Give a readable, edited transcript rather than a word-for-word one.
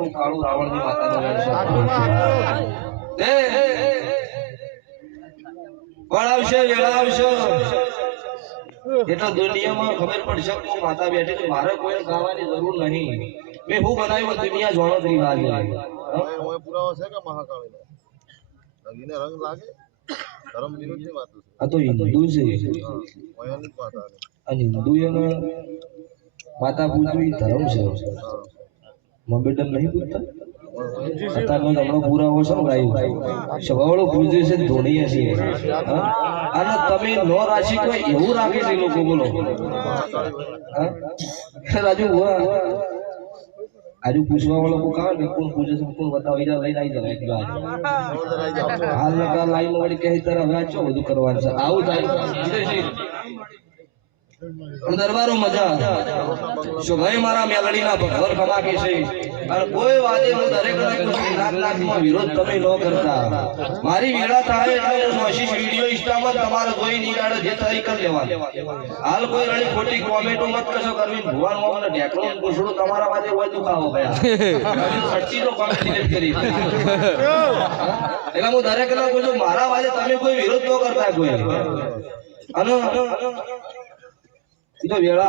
માતાનું કાળું રાવણની માતાનું વળાવશે વેળાવશે એટલે દુનિયામાં ખબર પડશે કે માતા બેઠી છે, મારે કોઈ ગાવાની જરૂર નહીં. મેં હું બનાવ્યું દુનિયા જોડો જ રિવાજ પુરાવો છે કે મહાકાળી નગીને રંગ લાગે ધર્મ વિરુદ્ધની વાત છે. આ તો હિન્દુ છે અને હિન્દુ એને માતા પૂજવી ધર્મ છે. મમ્મી નહીં પૂજતા અત્યારનો હમણાં પુરાવો છે ને ગાયું સવાળો પૂજે છે ધોણીએ છે. અને તમે નો રાશિ કોઈ એવું રાખે છે લોકો, બોલો રાજુ આજુ પૂછવા વાળો કોઈ કાં ને કોણ પૂજે છે કોણ બતાવી જાય લઈને આવી જાય હાલ નકા લાઈન વાળી કહી તરફ વાંચો બધું કરવાનું છે. આવું થાય દરબારો મજા શું ભાઈ મારા મેલડીના ભગવર કમાકી છે અને કોઈ વાદે હું દરેક નાગનાથમાં વિરોધ તમે ન કરતા. મારી વેળા થાય એટલે હું આશીષ વિડીયો ઇન્સ્ટામાં તમારે કોઈ નીરાડે જે થાય કરી લેવાનું. હાલ કોઈ રડી ખોટી કોમેન્ટો મત કશો કરવી. ભુવાન મોમને ઢેકણો પૂછડું તમારા વાદે હોય દુખાવો ગયા સચ્ચીનો કોમેન્ટ ડિલીટ કરી એટલે હું દરેક ના પૂછું મારા વાદે તમે કોઈ વિરોધ ન કરતા કોઈ. અને વેળા